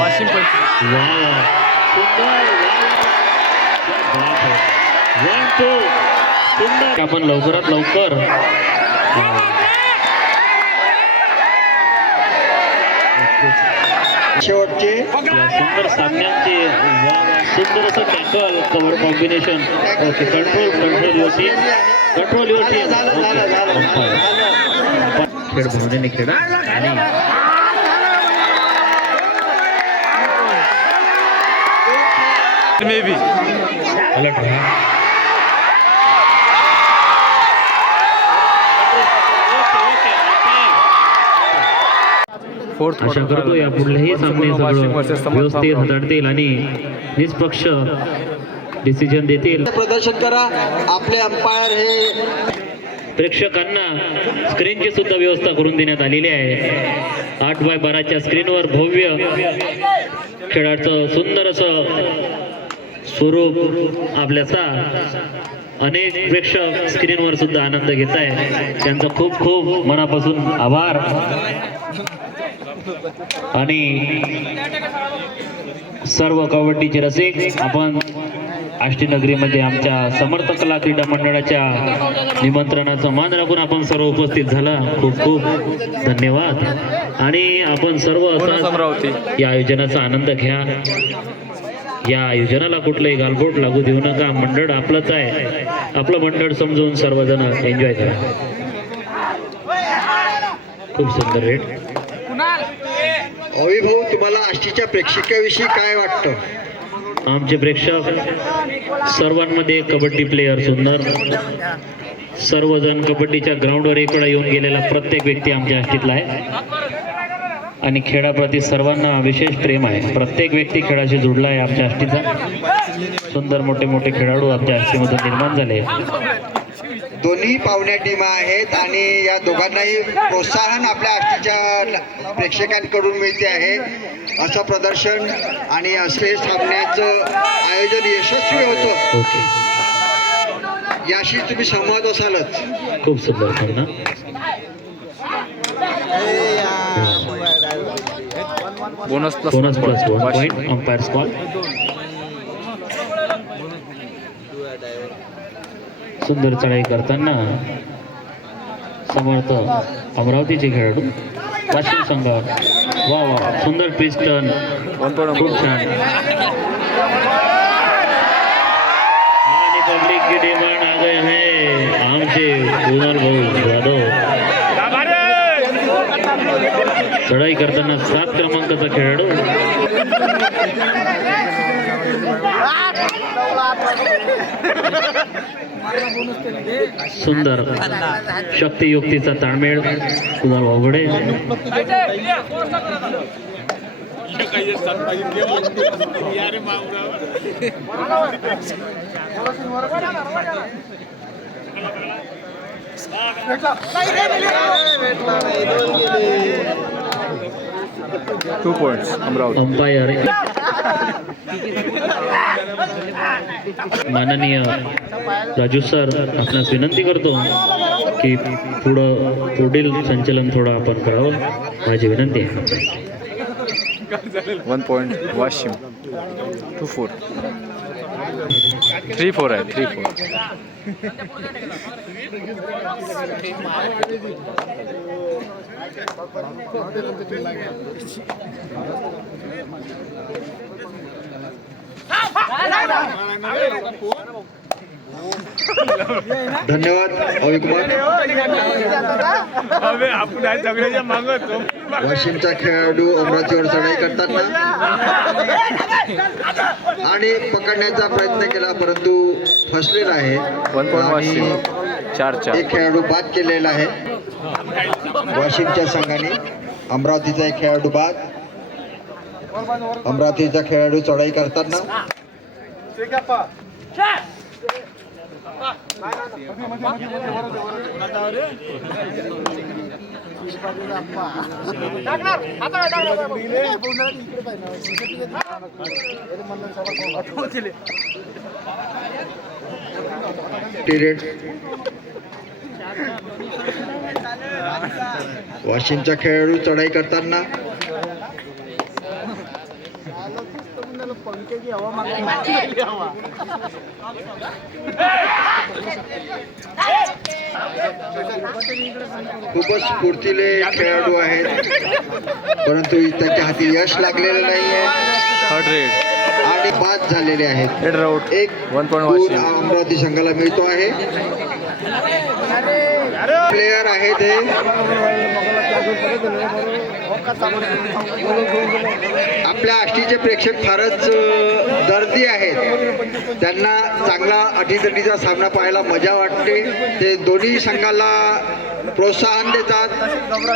वाशिम सुंदर आपण लवकरात लवकर शेवटचे सुंदर सामन्यांचे सुंदर असं tackle cover combination. Okay control your खेळ भावनेने खेळा आणि मे बी अलर्ट रहा. आशा करतो या पुढल्याही सामने व्यवस्थित हाताळतील आणि निष्पक्ष डिसिजन देतील. प्रदर्शन करा. आपले अंपायर हे प्रेक्षकांना स्क्रीनची सुद्धा व्यवस्था करून देण्यात आलेली आहे. 8x12च्या स्क्रीनवर भव्य खेळाचं सुंदर असं स्वरूप आपल्याचा अनेक प्रेक्षक स्क्रीनवर सुद्धा आनंद घेत आहे. त्यांचा खूप खूप मनापासून आभार. आणि सर्व कबड्डीचे रसिक आपण आष्टी नगरीमध्ये आमच्या समर्थ कला क्रीडा मंडळाच्या निमंत्रणाचा मान राखून आपण सर्व उपस्थित झाला. खूप खूप धन्यवाद. आणि आपण सर्व या आयोजनाचा आनंद घ्या. या आयोजनाला कुठलंही गालबोट लागू देऊ नका. मंडळ आपलंच आहे. आपलं मंडळ समजून सर्वजण एन्जॉय करा. खूप सुंदर रेट. अविभाऊ, तुम्हाला आष्टीच्या प्रेक्षकाविषयी काय वाटतं? आमचे प्रेक्षक सर्वांमध्ये कबड्डी प्लेयर सुंदर. सर्वजण कबड्डीच्या ग्राउंडवर एकवेळा येऊन गेलेला प्रत्येक व्यक्ती आमच्या आष्टीतला आहे आणि खेळाप्रती सर्वांना विशेष प्रेम आहे. प्रत्येक व्यक्ती खेळाशी जुडला आहे आमच्या आष्टीचा. सुंदर मोठे मोठे खेळाडू आमच्या आष्टीमधून निर्माण झाले. दोन्ही पाहुण्या टीम आहेत आणि या दोघांनाही प्रोत्साहन आपल्या आष्टीच्या प्रेक्षकांकडून मिळते आहे. असं प्रदर्शन आणि असे सामन्याचं आयोजन यशस्वी होतं. ओके, याशी तुम्ही सहमत असालच. खूप सुंदर सामना. Bonus plus 1 point umpires call. सुंदर चढाई करताना समर्थ अमरावतीचे खेळाडू वाशिम संघावर. वा वा, सुंदर पिस्टन. खूप छान. आणि पब्लिक की डिमांड आ गए हैं आमचे कुणाल भाऊ जाधव. चढाई करताना 7 क्रमांकाचा खेळाडू. सुंदर शक्तियुक्तीचा ताळमेळ Kunal Waghode. Two points Amravati. Umpire माननीय राजू सर आपणास विनंती करतो की पुढील संचलन थोडं आपण करावं. माझी विनंती आहे. 1 पॉइंट वाशिम. 2-4 3-4 आहे. 3-4 धन्यवाद अविकुमार. वाशिमचा खेळाडू अमरावतीवर चढाई करताना आणि पकडण्याचा प्रयत्न केला परंतु फसलेला आहे. 1 पॉइंट वाशिम. 4-4 एक खेळाडू बाद केलेला आहे वाशिमच्या संघाने. अमरावतीचा एक खेळाडू बाद. अमरावतीचा खेळाडू चढाई करताना वाशिमचा खेळाडू चढाई करताना खूपच स्फूर्तीले खेळाडू आहेत, परंतु त्यांच्या हाती यश लागलेलं नाहीये थर्ड रेड आणि बाद झालेले आहेत. Red out. एक 1 पॉईंट गुण वाशिम. अमरावती संघाला मिळतो आहे. प्लेयर आहेत हे आपल्या आष्टीचे प्रेक्षक फारच दर्दी आहेत. त्यांना चांगला अटीतटीचा सामना पाहायला मजा वाटते. ते दोन्ही संघाला प्रोत्साहन देतात.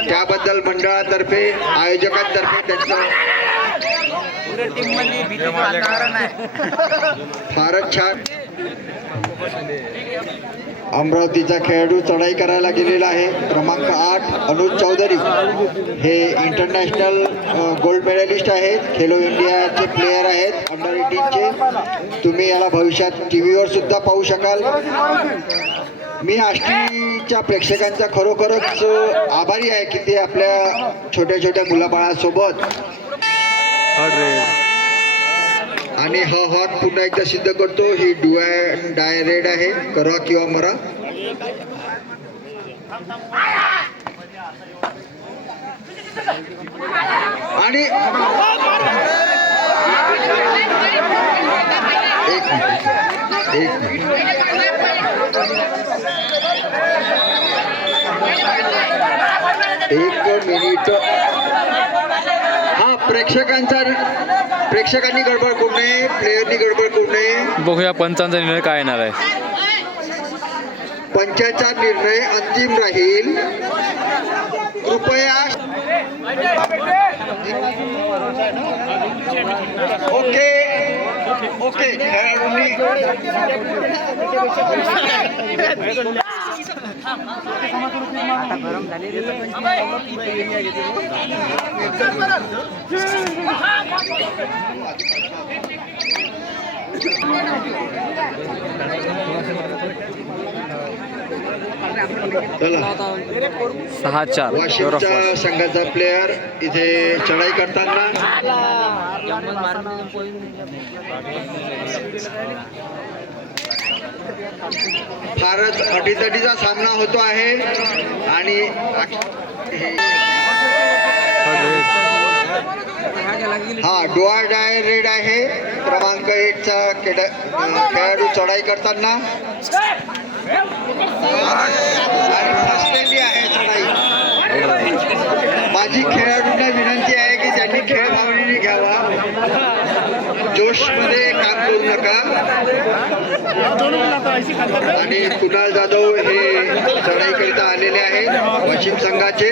त्याबद्दल मंडळातर्फे आयोजकांतर्फे त्यांचं फारच छान. अमरावतीचा खेळाडू चढाई करायला गेलेला आहे. क्रमांक 8 अनुज चौधरी हे इंटरनॅशनल गोल्ड मेडलिस्ट आहेत. खेलो इंडियाचे प्लेयर आहेत अंडर 18चे. तुम्ही याला भविष्यात टीव्हीवर सुद्धा पाहू शकाल. मी आष्टीच्या प्रेक्षकांचा खरोखरच आभारी आहे की ते आपल्या छोट्या छोट्या मुलाबाळासोबत थर्ड रेड आणि हा हॉट पुन्हा एकदा सिद्ध करतो. ही डाय रेड आहे. करा किंवा मरा. आणि एक मिनिट. हा प्रेक्षकांनी गडबड करू नये, प्लेयरनी गडबड करू नये. बघूया पंचांचा निर्णय काय येणार आहे. पंचाचा निर्णय अंतिम राहील. कृपया ओके ओके खेळाडूंनी चला 6-4 वाशिमच्या संघाचा प्लेयर इथे चढाई करताना फारच अटीतटीचा सामना होतो आहे आणि हा डोआ डाय रेड आहे. क्रमांक 1 चा खेळाडू चढाई करताना आणि फसलेली आहे चढाई. माझी खेळाडूंना विनंती आहे की त्यांनी खेळ भावनेने घ्यावा. जोशमध्ये काम करू नका. आणि कुणाल जाधव हे चढाईकरिता आलेले आहेत वाशिम संघाचे.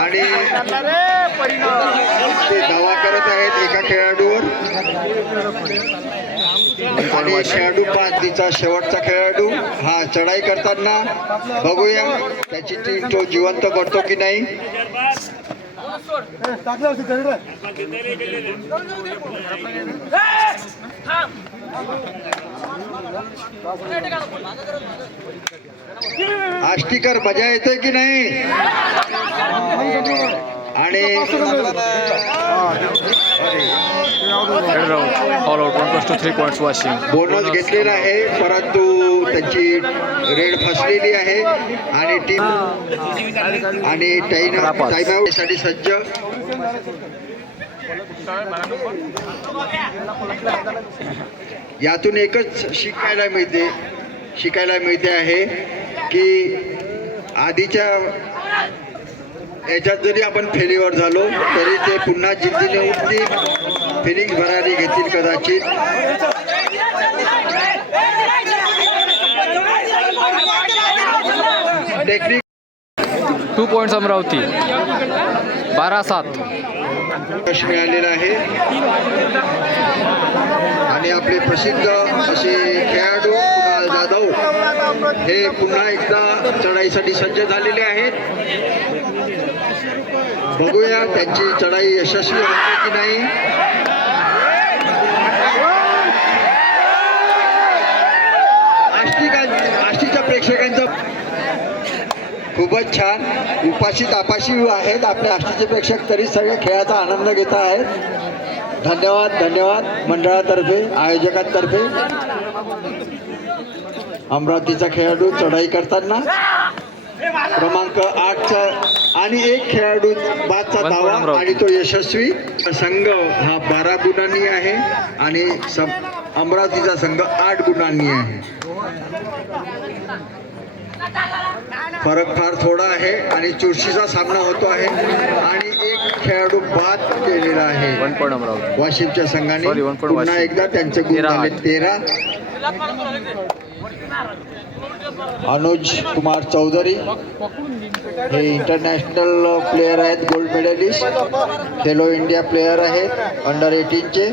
आणि ते धावा करत आहेत एका खेळाडूवर. आणि खेळाडू 5 तिचा शेवटचा खेळाडू हा चढाई करताना बघूया त्याची टीम तो जिवंत करतो की नाही. आष्टीकर मजा येते की नाही. आणि all out 1+2 3 points Washim. Bonus घेतलेला आहे परंतु त्यांची रेड फसलेली आहे आणि टीम आणि टाइमआउटसाठी सज्ज. यातून एकच शिकायला मिळते आहे की आधीच्या याच्यात जरी आपण फेलीवर झालो तरी ते पुन्हा जिद्दीने उठतील, फिलिंग भरारी घेतील कदाचित. Technique 2 points Amravati. 12-7 यश मिळालेलं आहे. आणि आपले प्रसिद्ध असे खेळाडू कुणाल जाधव हे पुन्हा एकदा चढाईसाठी सज्ज झालेले आहेत. बघूया त्यांची चढाई यशस्वी होते की नाही. आष्टीच्या प्रेक्षकांचा खूपच छान. उपाशी तापाशी आहेत आपले आष्टीचे प्रेक्षक, तरी सगळे खेळाचा आनंद घेत आहेत. धन्यवाद धन्यवाद मंडळातर्फे, आयोजकांतर्फे. अमरावतीचा खेळाडू चढाई करताना क्रमांक 8चा आणि एक खेळाडू बादचा धावा आणि तो यशस्वी. संघ हा 12 गुणांनी आहे आणि अमरावतीचा संघ 8 गुणांनी आहे. फरक फार थोडा आहे आणि चुरशीचा सामना होतो आहे आणि एक खेळाडू बाद केलेला आहे 1 पॉईंट अमरावती. वाशिमच्या संघाने. Sorry, 1 point पुन्हा वाशिम. एकदा त्यांचे गुण 13. झाले 13. अनुज कुमार चौधरी हे इंटरनॅशनल प्लेयर आहेत, gold medallist, Khelo India player आहेत अंडर 18चे.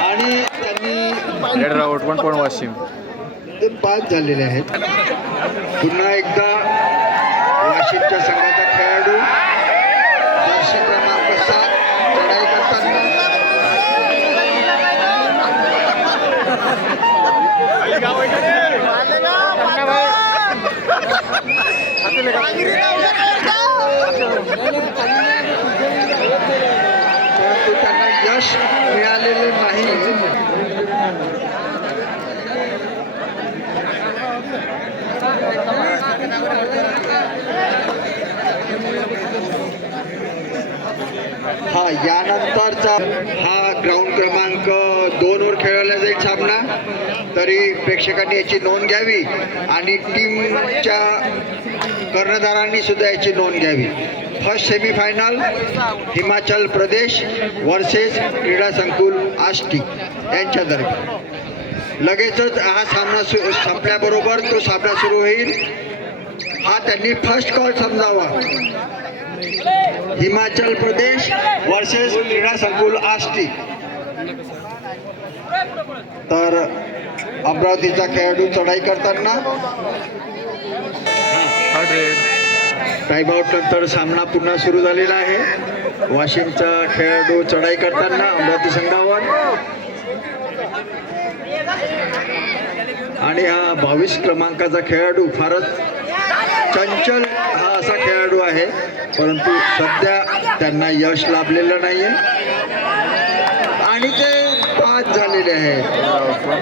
आणि त्यांनी रेड आउट 1 पॉईंट वाशिम. ते बाद झालेले आहेत. पुन्हा एकदा वाशिमच्या संघाचा खेळाडू जर्सी क्रमांक 7 चढाई करताना परंतु त्यांना यश मिळालेले नाही. हा यानंतरचा हा ग्राउंड क्रमांक 2 वर खेळवला जाईल सामना. तरी प्रेक्षकांनी याची नोंद घ्यावी आणि टीमच्या कर्णधारांनी सुद्धा याची नोंद घ्यावी. First semifinal Himachal Pradesh versus क्रीडा संकुल आष्टी यांच्यादरम्यान. लगेचच हा सामना संपल्याबरोबर तो सामना सुरू होईल. हा त्यांनी first call समजावा. Himachal Pradesh versus क्रीडा संकुल आष्टी. तर अमरावतीचा खेळाडू चढाई करताना थर्ड रेड. टाईमआउट नंतर सामना पुन्हा सुरू झालेला आहे. वाशिमचा खेळाडू चढाई करताना अमरावती संघावर आणि हा 22 क्रमांकाचा खेळाडू फारच चंचल हा असा खेळाडू आहे, परंतु सध्या त्यांना यश लाभलेलं नाहीये आणि ते बाद झालेले आहेत.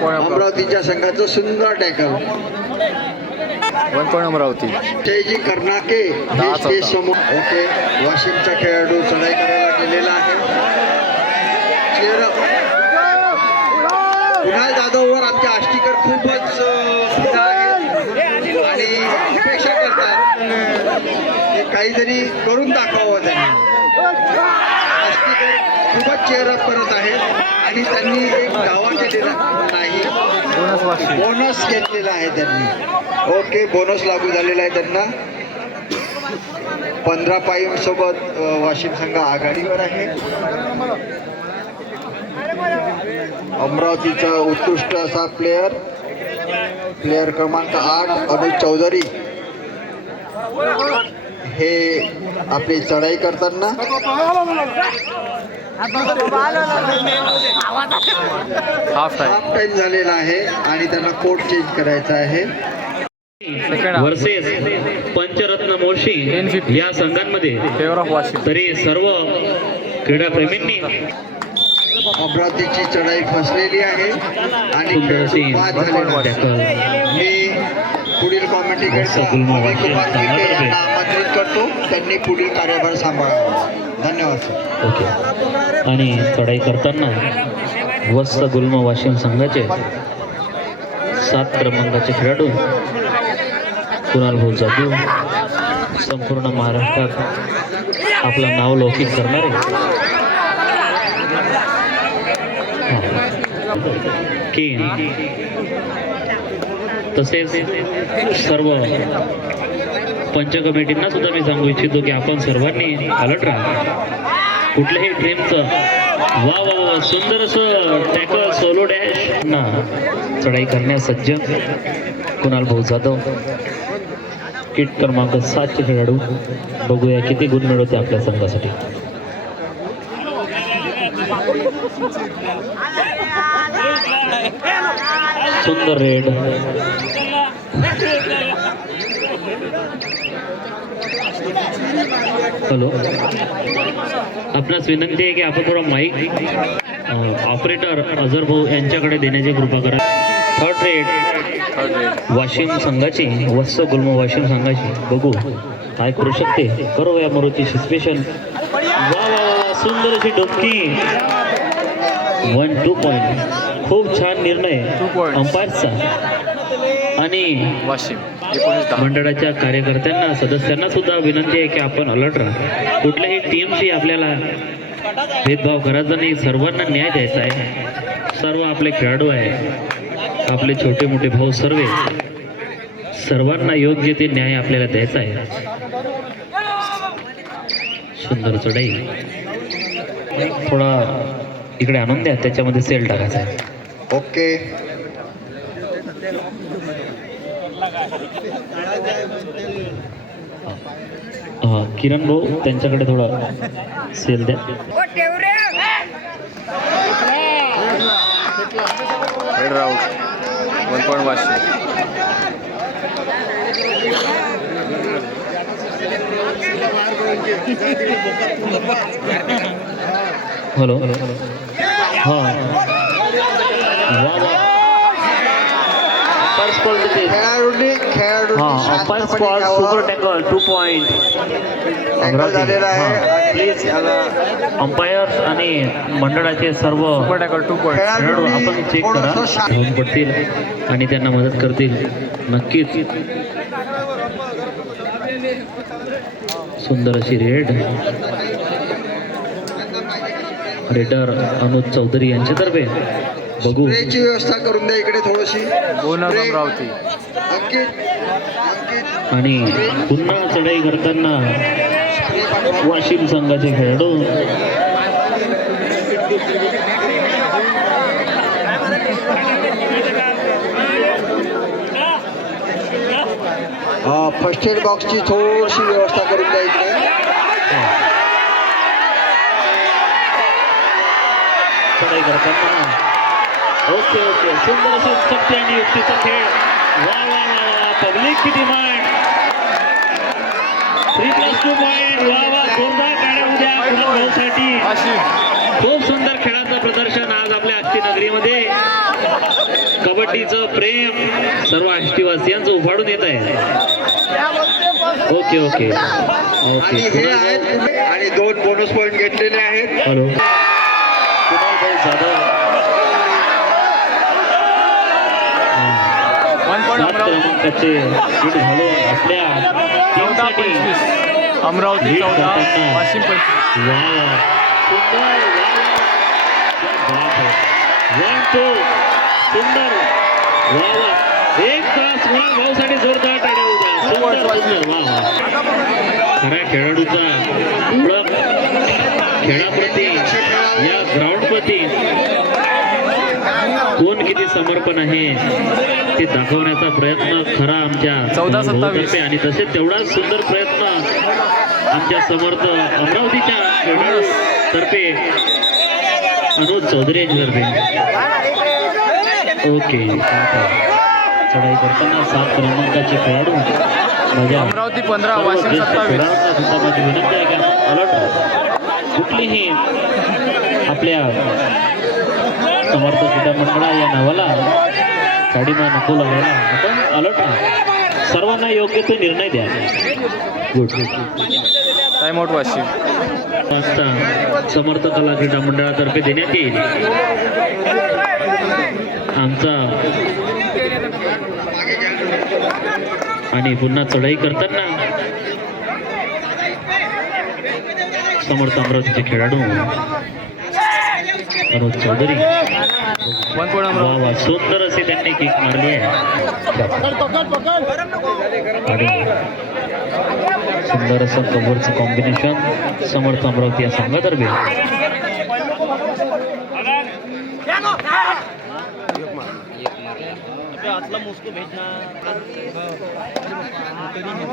अमरावतीच्या संघाचं सुंदर टॅकल. 1 पॉईंट अमरावती. जयजी कर्नाके हे स्टेज समोर. ओके, वाशिमचा खेळाडू चढाई करायला गेलेला आहे. कुणाल जाधववर आमचे आष्टीकर खूपच फिदा आहेत आणि अपेक्षा करतात की काहीतरी करून दाखवावं त्यांनी. आष्टीकर खूपच चेअरअप करत आहेत आणि त्यांनी एक दावा केलेला नाही, बोनस वाशिम. बोनस घेतलेला आहे त्यांनी. ओके, बोनस लागू झालेला आहे त्यांना. 15 पॉईंट सोबत वाशिम संघ आघाडीवर आहे. अमरावतीचा उत्कृष्ट असा प्लेयर क्रमांक 8 अनुज चौधरी हे आपली चढाई करताना हाफ टाइम झालेला आहे आणि त्यांना कोर्ट चेंज करायचा आहे. वर्सेस पंचरत्न मोर्शी या संघांमध्ये. Favour of Washim. तरी सर्व क्रीडाप्रेमींनी अमरावतीची चढाई फसलेली आहे आणि खेळ बाद झालेला आहे. मी पुढील कॉमेंटेटरचा अमित कुमार विखे यांना आमंत्रित करतो, त्यांनी पुढील कार्यभार सांभाळावा. धन्यवाद सर. ओके. आणि चढाई करताना वस्त गुल्म वाशिम संघाचे 7 क्रमांकाचे खेळाडू कुणाल भाऊ जाधव संपूर्ण महाराष्ट्रात आपलं नाव लौकिक करणारे की तसेच सर्व पंच कमिटींना सुद्धा मी सांगू इच्छितो की आपण सर्वांनी अलर्ट राहा. कुठल्याही ड्रीमचं वा वा वा सुंदर असं टॅकल सोलो डॅश ना चढाई करण्यास सज्ज कुणाल भाऊ जाधव. किट क्रमांक 7चे खेळाडू. बघूया किती गुण मिळवते आपल्या संघासाठी. सुंदर रेड. हॅलो, आपणास विनंती आहे की आपण थोडा माईक ऑपरेटर अझर भाऊ यांच्याकडे देण्याची कृपा करा. थर्ड रेड वाशिम संघाची वत्स गुल्म वाशिम संघाची बघू काय करू शकते. करो या मरुतीची स्पेशल. वा वा वा, सुंदर अशी डोकी. 1-2 पॉईंट. खूप छान निर्णय 2 points. अंपायरचा. आणि वाशिम 19-10. मंडळाच्या कार्यकर्त्यांना सदस्यांना सुद्धा विनंती आहे की आपण अलर्ट राहा. कुठल्याही टीमशी आपल्याला भेदभाव करायचा नाही. सर्वांना न्याय द्यायचा आहे. सर्व आपले खेळाडू आहे, आपले छोटे मोठे भाऊ सर्वांना योग्य ते न्याय आपल्याला द्यायचा आहे. सुंदर चढाई. थोडा इकडे आणून द्या, त्याच्यामध्ये सेल टाकायचा आहे. ओके. किरण भाऊ त्यांच्याकडे थोडा सेल द्या. Red out. 1 point Washim. Hello हां, खेळाडूंनी umpire spot super tackle 2 point. झालेला आहे. प्लीज अंपायर आणि मंडळाचे सर्व सुपर टॅकल 2 पॉईंट. खेळाडू आपण चेक करा, धावून पडतील आणि त्यांना मदत करतील नक्कीच. सुंदर अशी रेडर अनुज चौधरी यांच्यातर्फे बघू. स्प्रेची व्यवस्था करून द्या इकडे थोडीशी. बोनस अमरावती. अंकित आणि पुन्हा चढाई करताना वाशिम संघाचे खेळाडू. फर्स्ट एड बॉक्सची थोडीशी व्यवस्था करून द्या इकडे. चढाई करताना ओके ओके. सुंदर अशी शक्ती आणि युक्तीचा खेळ. वा वा वा, पब्लिक की डिमांड 3+2 पॉईंट. वा वा, जोरदार टाळ्या उद्या कुणाल भाऊसाठी. वाशिम. खूप सुंदर खेळाचं प्रदर्शन आज आपल्या आष्टी नगरीमध्ये. कबड्डीचं प्रेम सर्व आष्टीवासियांचं उफाडून येत आहे. ओके ओके आणि ओके. हे आहेत आणि 2 बोनस पॉईंट घेतलेले आहेत. हॅलो, कुणाल भाऊ जाधव 1 पॉईंट 7 अमरावती. क्रमांकाचे लीड घालून आपल्या टीमसाठी 14-25. अमरावती लीड 14. करताना. वाशिम 25. वा वा, सुंदर. वा वा, क्या बात है. 1-2 सुंदर. वा वा, एक तास कुणाल भाऊसाठी जोरदार टाळ्या उद्या. सुंदर सुंदर. वा वा, खऱ्या खेळाडूचा ओळख, खेळाप्रती, या ग्राउंडप्रती कोण किती समर्पण आहे ते दाखवण्याचा प्रयत्न खरा आमच्या 14-27. आणि तसेच तेवढाच सुंदर प्रयत्न आमच्या समर्थ अमरावतीच्या खेळाडूतर्फे अनुज चौधरी यांच्यातर्फे. ओके. चढाई करताना 7 क्रमांकाचे खेळाडू माझ्या अमरावती 15. सर्व वाशिम ज्येष्ठ 27. खेळाडूंना सुद्धा माझी विनंती आहे की आपण अलर्ट राहा. कुठलीही आपल्या समर्थ क्रीडा मंडळा या नावाला गाडीमा नको लागायला आपण अलर्ट राहा. सर्वांना योग्य तो निर्णय द्या. Good. Time out Washim. Samarth कला क्रीडा मंडळातर्फे देण्यात येईल. आमचा आणि पुन्हा चढाई करताना समर्थ अमरावतीचे खेळाडू अनुज चौधरी. 1 पॉईंट वा अमरावती. वा, सुंदर असे त्यांनी किक मारली आहे. आणि सुंदर असं कव्हरचं कॉम्बिनेशन समर्थ अमरावती या संघातर्फे.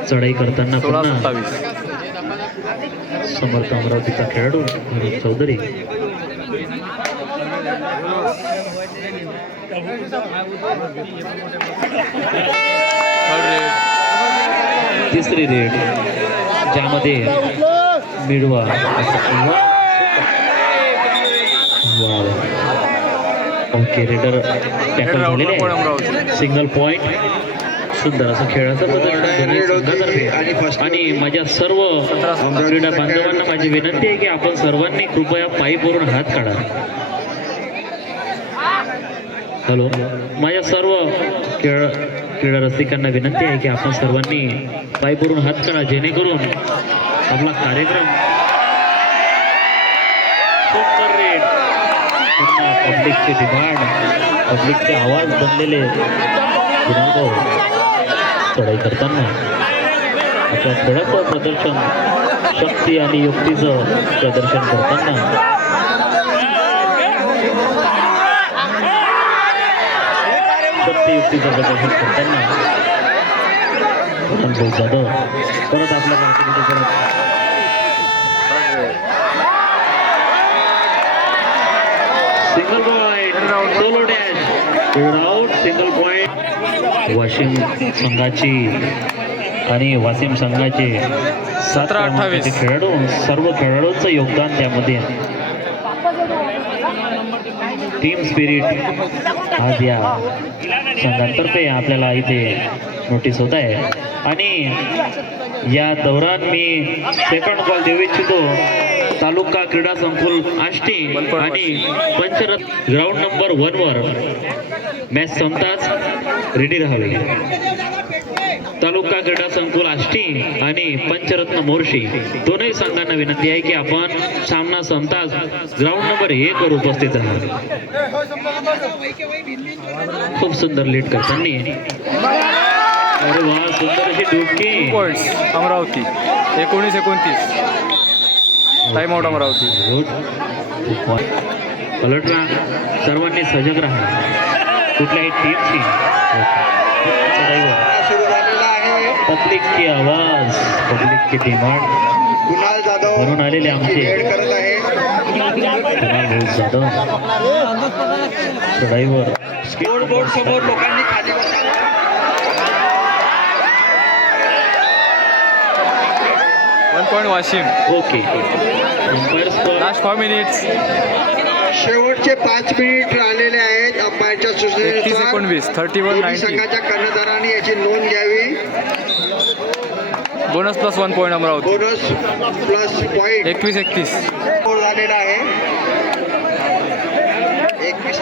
चढाई करताना पुन्हा 16-27. समर्थ अमरावतीचा खेळाडू अनुज चौधरी. Third raid. तिसरी रेड ज्यामध्ये मिळवा ओके रेडर टॅकल झालेले आहे. सिंगल पॉइंट सुंदर असं खेळाचं प्रदर्शन दोन्ही संघातर्फे. आणि माझ्या सर्व क्रीडा बांधवांना माझी विनंती आहे की आपण सर्वांनी कृपया पाईप वरून हात काढा. हॅलो, माझ्या सर्व क्रीडा रसिकांना विनंती आहे की आपण सर्वांनी पाईप वरून हात काढा जेणेकरून आपला कार्यक्रम सुंदर रेड पुन्हा पब्लिकची डिमांड पब्लिकचे आवाज बनलेले चढाई करताना आपल्या थोडंसं प्रदर्शन शक्ती आणि युक्तीचं प्रदर्शन करताना शक्ती युक्तीचं प्रदर्शन करताना आपण बहुत जाधव परत आपल्या कारकिर्दीत परत single point solo dash out single point Washim संघाची आणि वाशिम संघाचे 17-28 खेळाडू सर्व खेळाडूंचं योगदान त्यामध्ये टीम स्पिरिट आज या संघांतर्फे आपल्याला इथे नोटीस होत आहे. आणि या दौरान मी सेकंड कॉल देऊ इच्छितो तालुका क्रीडा संकुल आष्टी आणि पंचरत्न ग्राउंड नंबर 1 वर मॅच संपताच रेडी राहावे. तालुका क्रीडा संकुल आष्टी आणि पंचरत्न मोर्शी दोनही संघांना विनंती आहे की आपण सामना संपताच ग्राउंड नंबर 1 वर उपस्थित राहा. खूप सुंदर लीड करताना अरे वा सुंदर अशी डुबकी points Amravati 19-29 time out Amravati. पलटला सर्वांनी सजग राहा कुठल्याही टीमची. सुरू झालेला आहे. पब्लिक की आवाज पब्लिक की डिमांड कुणाल जाधव म्हणून आलेले आमचे खेळ करत आहे. कुणाल जाधव चढाईवर स्कोर बोर्ड समोर लोकांनी खाली बसावं. 1 point Washim. Okay umpires last 4 minutes. शेवटचे 5 मिनिट राहिलेले आहेत. अंपायरच्या सूचनेनुसार 31-29 दोन्ही 31-90. संघाच्या कर्णधारांनी याची नोंद घ्यावी. Bonus plus 1 point Amravati. Bonus plus point 21-31. Score झालेला आहे. 21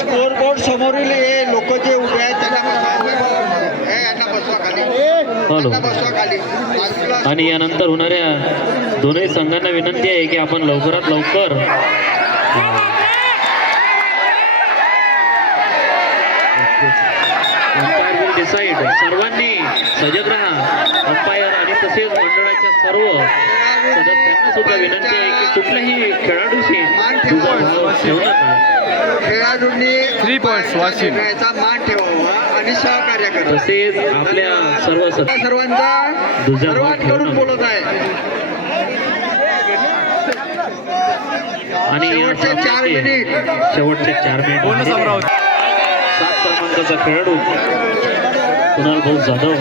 स्कोर बोर्ड समोरील हे लोक जे उभे आहेत त्यांना बसवा. यांना बसवा खाली. हॅलो. यांना बसवा खाली. बाजूला आणि यानंतर होणाऱ्या दोनही संघांना विनंती आहे की आपण लवकरात लवकर अंपायर विल डिसाईड. सर्वांनी सजग राहा. अंपायर आणि तसेच मंडळाच्या सर्व सदस्यांना सुद्धा विनंती आहे की कुठल्याही खेळाडूशी तुझा भाव ठेवू नका. खेळाडूंनी 3 पॉईंट्स वाशिम. निर्णयाचा मान ठेवावा आणि सहकार्य करावं. तसेच आपल्या सर्व सर्वांचा दुजा भाव सर्वांकडून ठेवणं. बोलत आहे. आणि या शेवटचे 4 सामन्याचे मिनिट. शेवटचे 4 मिनिट बोनस झालेले. अमरावती. 7 क्रमांकाचा खेळाडू कुणाल भाऊ जाधव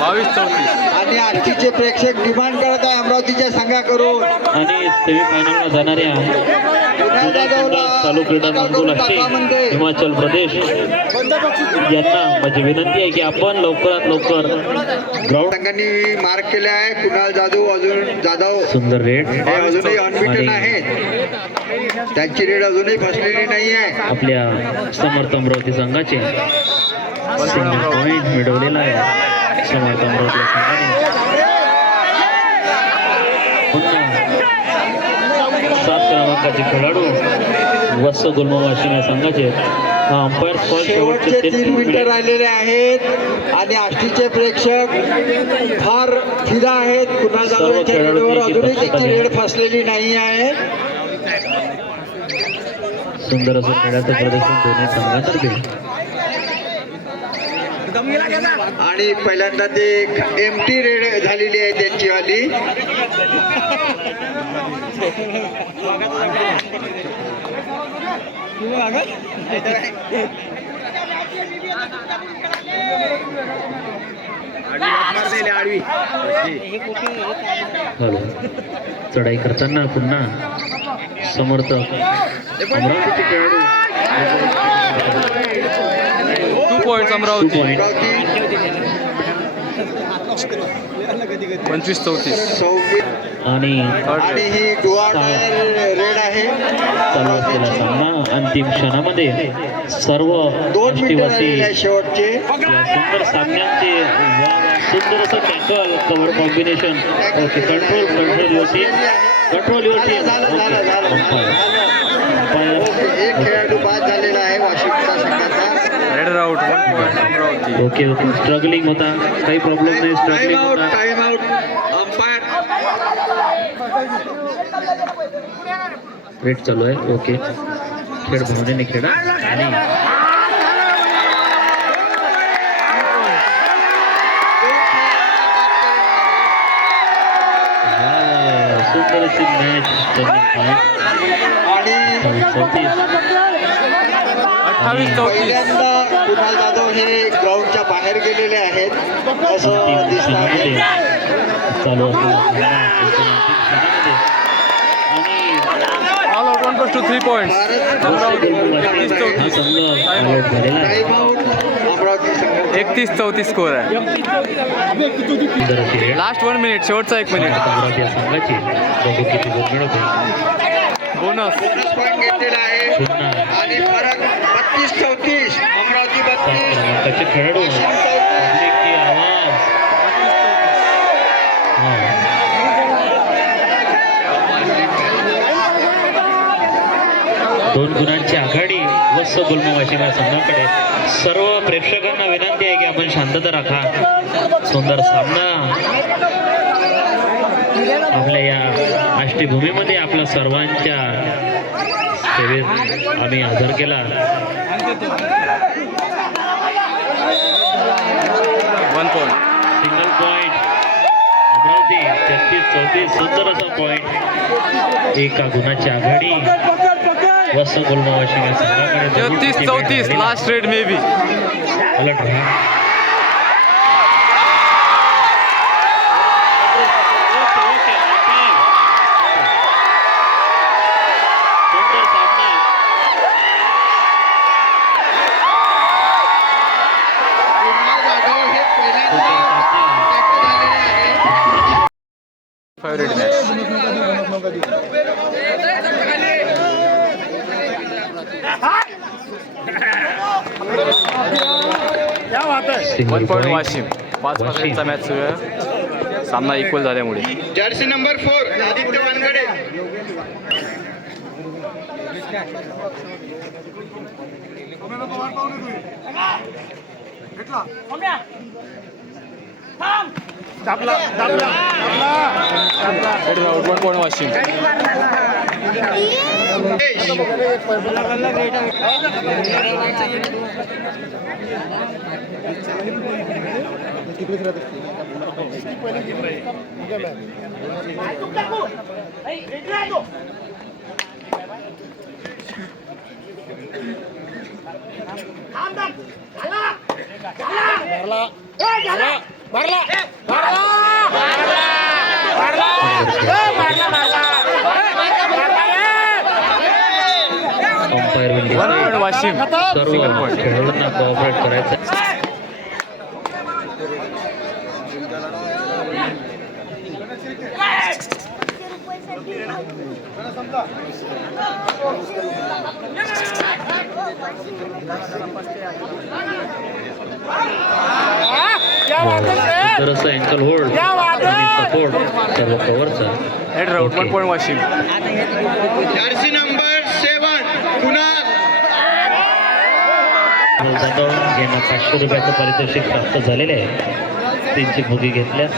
22-34. आणि आजचे प्रेक्षक डिमांड करत आहे अमरावतीच्या संघाकडून आणि सेमीफायनलला जाणाऱ्या चालू क्रीडा संकुल असते हिमाचल प्रदेश यांना माझी विनंती आहे की आपण लवकरात लवकर ग्राउंड. संघांनी मार्क केले आहे. कुणाल जाधव सुंदर रेड हे अजूनही अनबिटन आणि आहेत. त्यांची रेड अजूनही फसलेली नाही आहे. आपल्या समर्थ अमरावती संघाचे सिंगल पॉइंट मिळवलेला आहे. समर्थ अमरावती संघाने पुन्हा 7 क्रमांकाचे खेळाडू वत्स गुलमा वाशिम या संघाचे अंपायर कॉल शेवटचे 3 मिनिटं राहिलेले आहेत आणि आष्टीचे प्रेक्षक फार फिदा आहेत. कुणाल जाधव सर्व यांच्या खेळाडू रेडवर अजूनही एकत्र त्यांची आले. रेड फसलेली नाही आहे. सुंदर असं खेळाचं प्रदर्शन दोन्ही संघातर्फे. आणि पहिल्यांदा ते एमटी रेड झालेली आहे त्यांची वाली. हॅलो चढाई करताना पुन्हा समर्थक अमरावतीचे खेळाडू 2 पॉईंट्स अमरावती. पॉईंट अमरावती 25-34. 26 आणि आणि ही डुआडर रेड आहे. चालू असलेला सामना अंतिम क्षणामध्ये सर्व 2 मिनिटं आष्टीवासी राहिलेले आहे शेवटचे. या सुंदर सामन्यांचे सुंदर असं tackle cover combination okay control your team एक खेळाडू बाद झालेला आहे वाशिमच्या संघाचा. Red out 1 point Amravati. Okay okay struggling होता काही प्रॉब्लेम नाही स्ट्रगलिंग होता टाइम आउट अंपायर. रेट चालू आहे ओके खेळ भावनेने खेळा आणि सुंदर अशी मॅच आणि 28-34. पहिल्यांदा कुणाल जाधव हे ग्राउंडच्या बाहेर गेलेले आहेत असं दिसत आहे. चालू असलेला आणि all out 1 to 3 points Amravati. हा 31-34. संघ आउट झालेला आहे टाइम आउट अमरावती संघ. 31-34 स्कोर आहे. सुंदर अशी रेड लास्ट 1 मिनिट, शेवटचा 1 मिनिट. अमरावती या संघाची बघू किती गुण मिळवते बोनस. बोनस पॉईंट घेतलेला आहे पुन्हा आणि फरक 32-34 अमरावती 32. क्रमांकाचे खेळाडू पब्लिकची आवाज दोन गुणांची आघाडी वत्स गुल्म वाशिम या संघाकडे. सर्व प्रेक्षकांना विनंती आहे की आपण शांतता राखा. सुंदर सामना आपल्या या आष्टीभूमीमध्ये आपल्या सर्वांच्या सेवेत आम्ही हजर केला. 1 पॉईंट. सिंगल पॉइंट अमरावती 33-34 सुंदर असा पॉइंट. एका गुणाची आघाडी वत्स गुल्म वाशिम या संघाकडे. 33-34 last red may be. Alert रहा. सुंदर सामना कुणाल जाधव हे पहिल्यांदा tackle झालेले आहे. 5 raid match. Single 1 point point Washim. 5 पर्यंतचा मॅच सुरू आहे. सामना इक्वल झाल्यामुळे. Jersey number 4 Aditya Wankhede. Raid out 1 point Washim. Umpire विल 1 पॉईंट वाशिम. सर्व खेळाडूंना कोऑपरेट करायचं. सुंदर असं अँकल होल्ड आणि सपोर्ट सर्व कव्हरचा. Raid out 1 point Washim. Jersey number 7 Kunal. Jadhav यांना 500 रुपयाचं पारितोषिक प्राप्त झालेले आहे. त्यांची भोगी घेतल्यास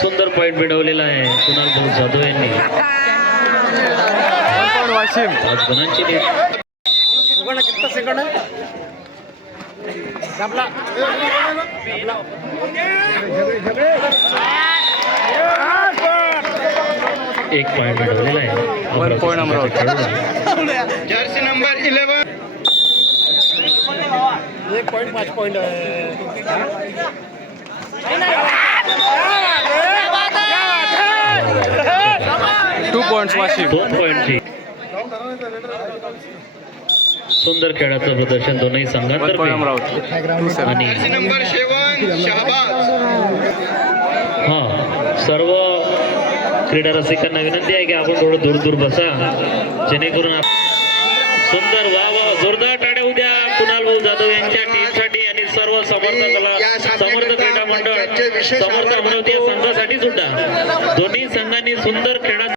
सुंदर पॉईंट मिळवलेला आहे कुणाल भाऊ जाधव यांनी. 1 पॉईंट वाशिम. 5 गुणांची लीड. एक पॉईंट मिळवलेला आहे. 1 point Amravati. Jersey number 11 1.5 point आहे. 2 पॉईंट्स वाशिम. 2 पॉईंटची सुंदर खेळाचं प्रदर्शन दोन्ही 1 संघांतर्फे पॉईंट अमरावती. 2-7. आणि नंबर 7 शहबाज. हा सर्व क्रीडा रसिकांना विनंती आहे की आपण थोडं दूर दूर बसा जेणेकरून सुंदर वा जोरदार टाळ्या उद्या कुणाल भाऊ जाधव यांच्या टीमसाठी आणि सर्व समर्थ क्रीडा मंडळ समर्थ अमरावती या संघासाठी सुद्धा दोन्ही संघांनी सुंदर खेळात